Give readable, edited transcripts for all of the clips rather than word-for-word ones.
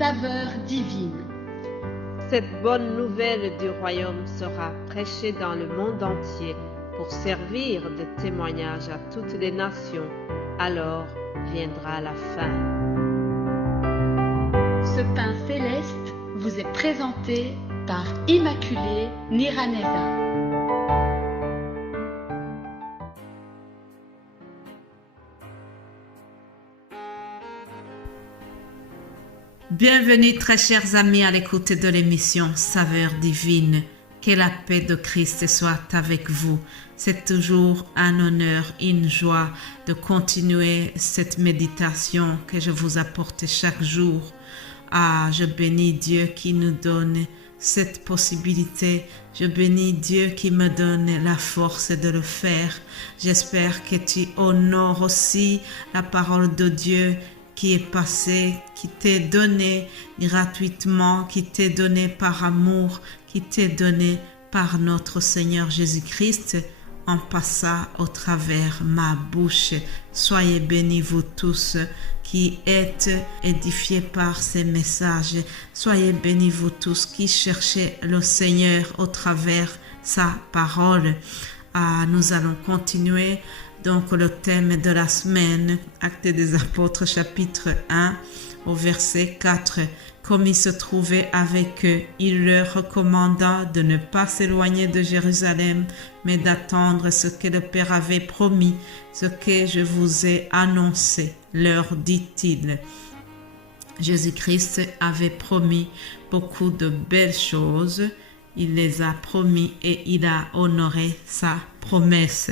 saveur divine. Cette bonne nouvelle du royaume sera prêchée dans le monde entier pour servir de témoignage à toutes les nations. Alors viendra la fin. Ce pain céleste vous est présenté par Immaculée Niraneza. Bienvenue très chers amis à l'écoute de l'émission Saveur divine. Que la paix de Christ soit avec vous. C'est toujours un honneur, une joie de continuer cette méditation que je vous apporte chaque jour. Je bénis Dieu qui nous donne cette possibilité. Je bénis Dieu qui me donne la force de le faire. J'espère que tu honores aussi la parole de Dieu qui est passé, qui t'est donné gratuitement, qui t'est donné par amour, qui t'est donné par notre Seigneur Jésus-Christ en passant au travers ma bouche. Soyez bénis vous tous qui êtes édifiés par ces messages. Soyez bénis vous tous qui cherchez le Seigneur au travers sa parole. Nous allons continuer donc le thème de la semaine, Actes des Apôtres chapitre 1 au verset 4. Comme il se trouvait avec eux, il leur recommanda de ne pas s'éloigner de Jérusalem, mais d'attendre ce que le Père avait promis, ce que je vous ai annoncé, leur dit-il. Jésus-Christ avait promis beaucoup de belles choses. Il les a promis et il a honoré sa promesse.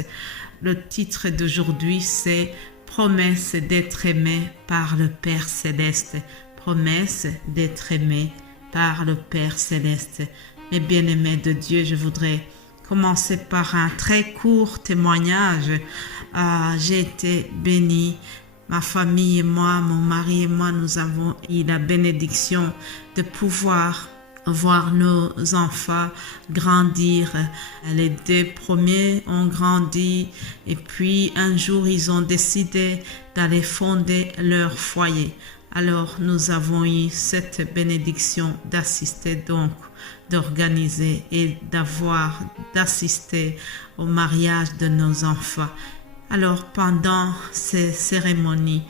Le titre d'aujourd'hui, c'est « Promesse d'être aimé par le Père Céleste ». Promesse d'être aimé par le Père Céleste. Mes bien-aimés de Dieu, je voudrais commencer par un très court témoignage. J'ai été bénie. Ma famille et moi, mon mari et moi, nous avons eu la bénédiction de pouvoir voir nos enfants grandir. Les deux premiers ont grandi et puis un jour ils ont décidé d'aller fonder leur foyer. Alors nous avons eu cette bénédiction d'assister donc, d'organiser et d'assister au mariage de nos enfants. Alors pendant ces cérémonies,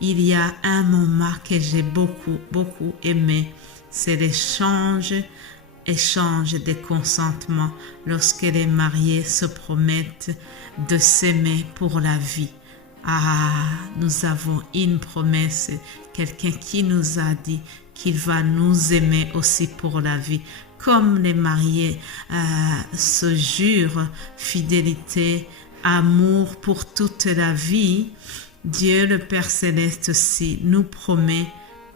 il y a un moment que j'ai beaucoup aimé. C'est l'échange des consentements lorsque les mariés se promettent de s'aimer pour la vie. Nous avons une promesse, quelqu'un qui nous a dit qu'il va nous aimer aussi pour la vie. Comme les mariés se jurent fidélité, amour pour toute la vie, Dieu le Père Céleste aussi nous promet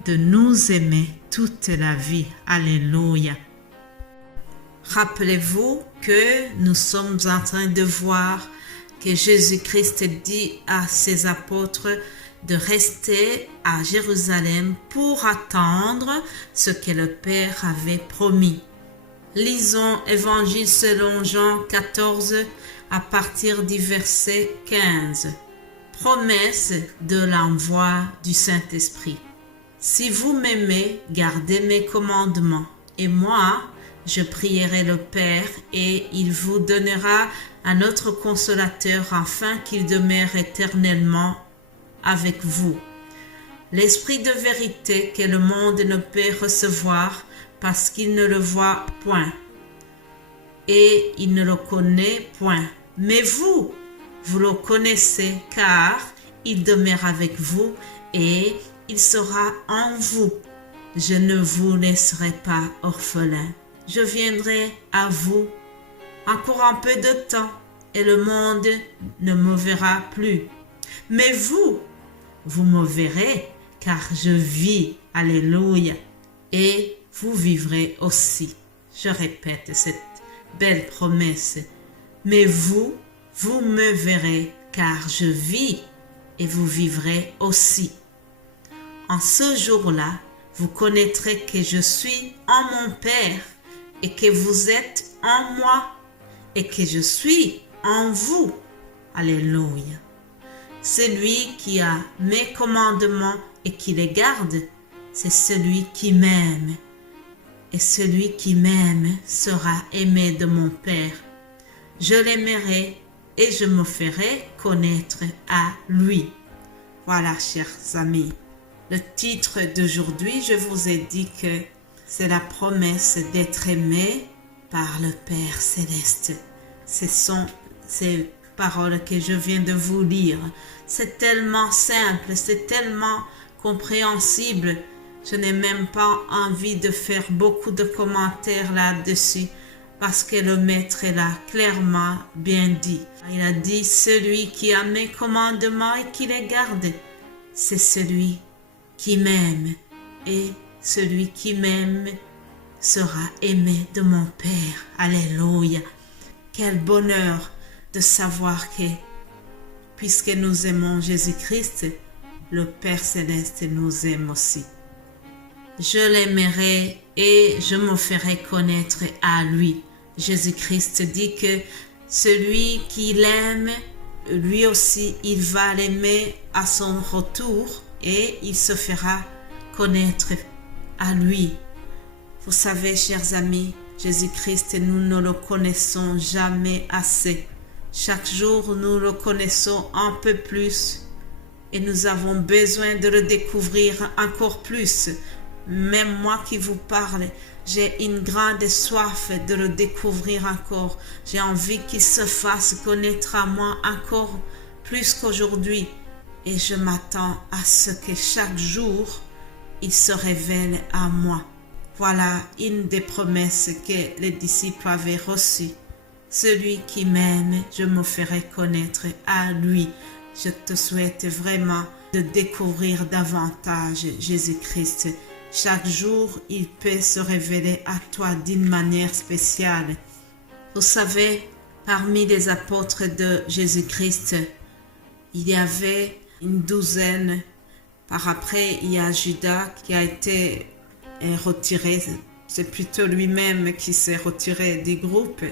de nous aimer toute la vie. Alléluia. Rappelez-vous que nous sommes en train de voir que Jésus-Christ dit à ses apôtres de rester à Jérusalem pour attendre ce que le Père avait promis. Lisons Évangile selon Jean 14 à partir du verset 15. Promesse de l'envoi du Saint-Esprit. Si vous m'aimez, gardez mes commandements, et moi, je prierai le Père, et il vous donnera un autre consolateur afin qu'il demeure éternellement avec vous. L'Esprit de vérité que le monde ne peut recevoir parce qu'il ne le voit point, et il ne le connaît point. Mais vous le connaissez, car il demeure avec vous, et il sera en vous. Je ne vous laisserai pas orphelins. Je viendrai à vous encore un peu de temps et le monde ne me verra plus. Mais vous me verrez car je vis. Alléluia. Et vous vivrez aussi. Je répète cette belle promesse. Mais vous me verrez car je vis et vous vivrez aussi. En ce jour-là, vous connaîtrez que je suis en mon Père et que vous êtes en moi et que je suis en vous. Alléluia. Celui qui a mes commandements et qui les garde, c'est celui qui m'aime. Et celui qui m'aime sera aimé de mon Père. Je l'aimerai et je me ferai connaître à lui. Voilà, chers amis. Le titre d'aujourd'hui, je vous ai dit que c'est la promesse d'être aimé par le Père Céleste. Ce sont ces paroles que je viens de vous lire. C'est tellement simple, c'est tellement compréhensible. Je n'ai même pas envie de faire beaucoup de commentaires là-dessus parce que le Maître l'a clairement bien dit. Il a dit, celui qui a mes commandements et qui les garde, c'est celui qui m'aime. Et celui qui m'aime sera aimé de mon Père. Alléluia. Quel bonheur de savoir que, puisque nous aimons Jésus-Christ, le Père Céleste nous aime aussi. Je l'aimerai et je me ferai connaître à lui. Jésus-Christ dit que celui qui l'aime, lui aussi, il va l'aimer à son retour et il se fera connaître à lui. Vous savez, chers amis, Jésus-Christ, nous ne le connaissons jamais assez. Chaque jour, nous le connaissons un peu plus et nous avons besoin de le découvrir encore plus. Même moi qui vous parle, j'ai une grande soif de le découvrir encore. J'ai envie qu'il se fasse connaître à moi encore plus qu'aujourd'hui. Et je m'attends à ce que chaque jour, il se révèle à moi. Voilà une des promesses que les disciples avaient reçues. Celui qui m'aime, je me ferai connaître à lui. Je te souhaite vraiment de découvrir davantage Jésus-Christ. Chaque jour, il peut se révéler à toi d'une manière spéciale. Vous savez, parmi les apôtres de Jésus-Christ, il y avait une douzaine. Par après, il y a Judas qui a été retiré. C'est plutôt lui-même qui s'est retiré du groupe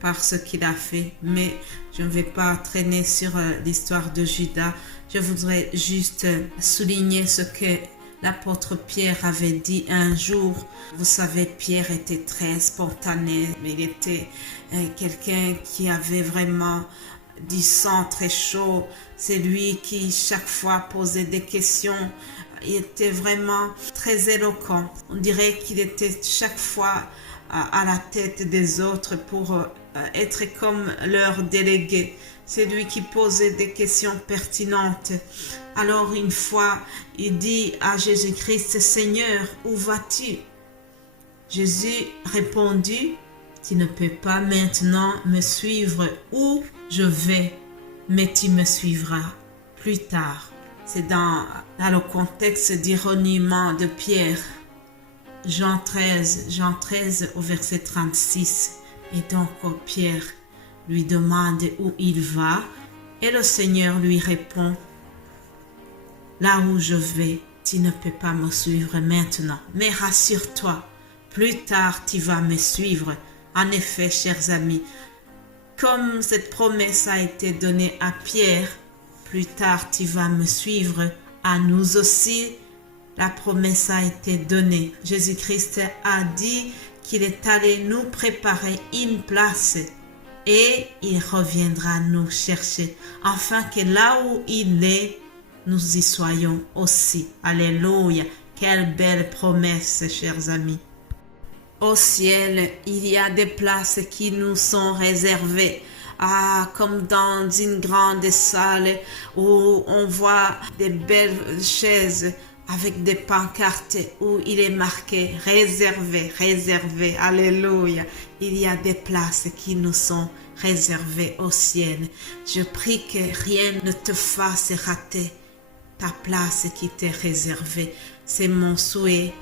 par ce qu'il a fait. Mais je ne vais pas traîner sur l'histoire de Judas. Je voudrais juste souligner ce que l'apôtre Pierre avait dit un jour. Vous savez, Pierre était très spontané, mais il était quelqu'un qui avait vraiment du sang très chaud. C'est lui qui chaque fois posait des questions. Il était vraiment très éloquent. On dirait qu'il était chaque fois à la tête des autres pour être comme leur délégué. C'est lui qui posait des questions pertinentes. Alors une fois, il dit à Jésus-Christ, « Seigneur, où vas-tu » Jésus répondit, « Tu ne peux pas maintenant me suivre où je vais, mais tu me suivras plus tard. » C'est dans le contexte d'ironiement de Pierre. Jean 13 au verset 36. Et donc Pierre lui demande où il va et le Seigneur lui répond, là où je vais, tu ne peux pas me suivre maintenant, mais rassure-toi, plus tard tu vas me suivre. En effet, chers amis, comme cette promesse a été donnée à Pierre, plus tard tu vas me suivre, à nous aussi, la promesse a été donnée. Jésus-Christ a dit qu'il est allé nous préparer une place et il reviendra nous chercher, afin que là où il est, nous y soyons aussi. Alléluia, quelle belle promesse, chers amis. Au ciel, il y a des places qui nous sont réservées. Ah, comme dans une grande salle où on voit des belles chaises avec des pancartes où il est marqué « réservé, réservé ». Alléluia. Il y a des places qui nous sont réservées au ciel. Je prie que rien ne te fasse rater ta place qui t'est réservée. C'est mon souhait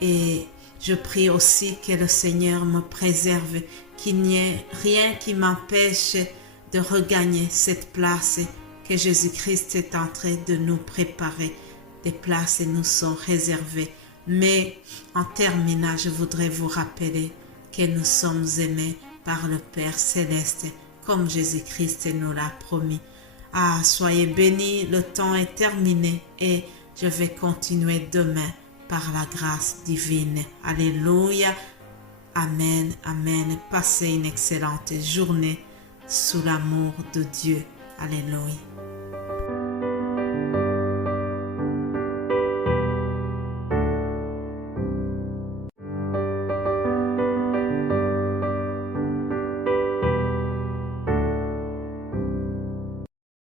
et je prie aussi que le Seigneur me préserve, qu'il n'y ait rien qui m'empêche de regagner cette place que Jésus-Christ est en train de nous préparer. Des places nous sont réservées. Mais en terminant, je voudrais vous rappeler que nous sommes aimés par le Père Céleste, comme Jésus-Christ nous l'a promis. Ah, soyez bénis, le temps est terminé et je vais continuer demain par la grâce divine. Alléluia. Amen, amen. Passez une excellente journée sous l'amour de Dieu. Alléluia.